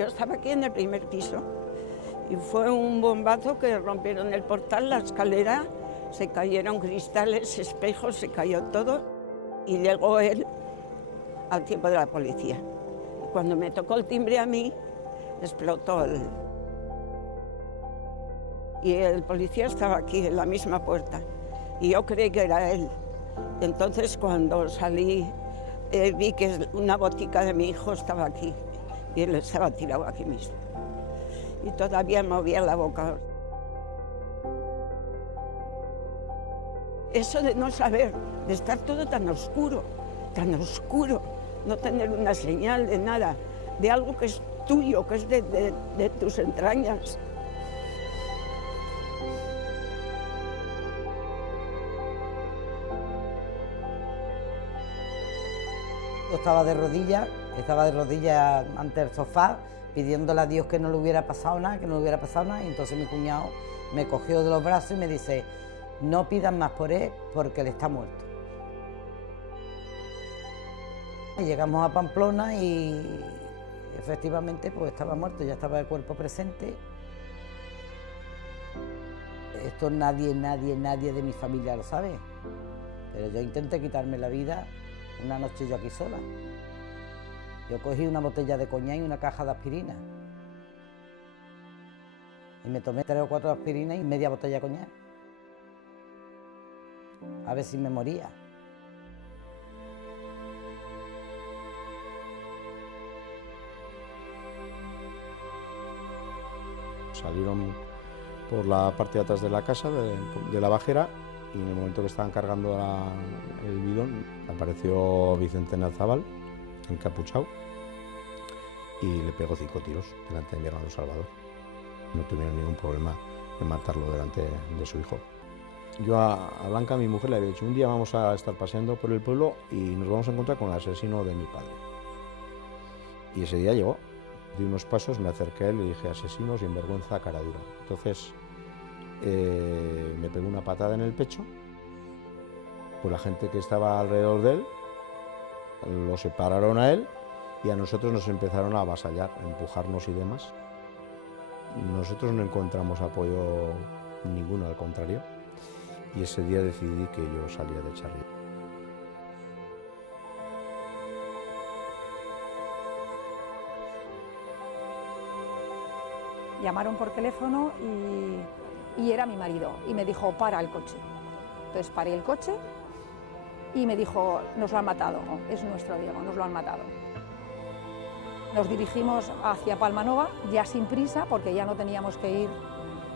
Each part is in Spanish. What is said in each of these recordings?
Yo estaba aquí en el primer piso y fue un bombazo que rompieron el portal, la escalera, se cayeron cristales, espejos, se cayó todo y llegó él al tiempo de la policía. Y cuando me tocó el timbre a mí, explotó el... Y el policía estaba aquí en la misma puerta y yo creí que era él. Entonces cuando salí vi que una botica de mi hijo estaba aquí y él estaba tirado aquí mismo. Y todavía movía la boca. Eso de no saber, de estar todo tan oscuro, no tener una señal de nada, de algo que es tuyo, que es de tus entrañas. Yo estaba de rodillas ante el sofá, pidiéndole a Dios que no le hubiera pasado nada, y entonces mi cuñado me cogió de los brazos y me dice, no pidas más por él porque él está muerto. Y llegamos a Pamplona y efectivamente pues estaba muerto, ya estaba el cuerpo presente. Esto nadie de mi familia lo sabe, pero yo intenté quitarme la vida una noche yo aquí sola. Yo cogí una botella de coñac y una caja de aspirina. Y me tomé 3 o 4 aspirinas y media botella de coñac. A ver si me moría. Salieron por la parte de atrás de la casa, de la bajera, y en el momento que estaban cargando el bidón apareció Vicente Nazabal, encapuchado, y le pegó 5 tiros delante de mi hermano Salvador. No tuvieron ningún problema en matarlo delante de su hijo. Yo a Blanca, mi mujer, le había dicho, un día vamos a estar paseando por el pueblo y nos vamos a encontrar con el asesino de mi padre. Y ese día llegó. Di unos pasos, me acerqué a él y le dije, asesino sin vergüenza, cara dura. Entonces me pegó una patada en el pecho, pues la gente que estaba alrededor de él lo separaron a él y a nosotros nos empezaron a avasallar, a empujarnos y demás. Nosotros no encontramos apoyo ninguno, al contrario, y ese día decidí que yo salía de Charri. Llamaron por teléfono y era mi marido y me dijo, para el coche. Entonces paré el coche y me dijo, nos lo han matado, es nuestro Diego, nos lo han matado. Nos dirigimos hacia Palmanova, ya sin prisa, porque ya no teníamos que ir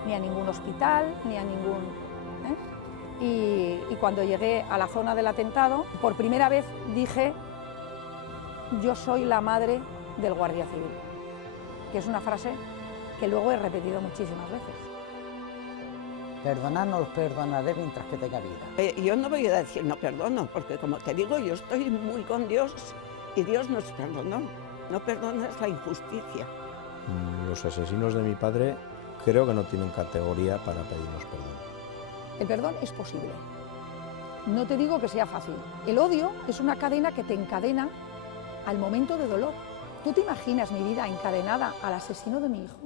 ni a ningún hospital, ni a ningún... Y cuando llegué a la zona del atentado, por primera vez dije, yo soy la madre del guardia civil, que es una frase que luego he repetido muchísimas veces. Perdonar no los perdonaré mientras que tenga vida. Yo no voy a decir no perdono, porque como te digo, yo estoy muy con Dios y Dios nos perdonó. No perdonas la injusticia. Los asesinos de mi padre creo que no tienen categoría para pedirnos perdón. El perdón es posible. No te digo que sea fácil. El odio es una cadena que te encadena al momento de dolor. ¿Tú te imaginas mi vida encadenada al asesino de mi hijo?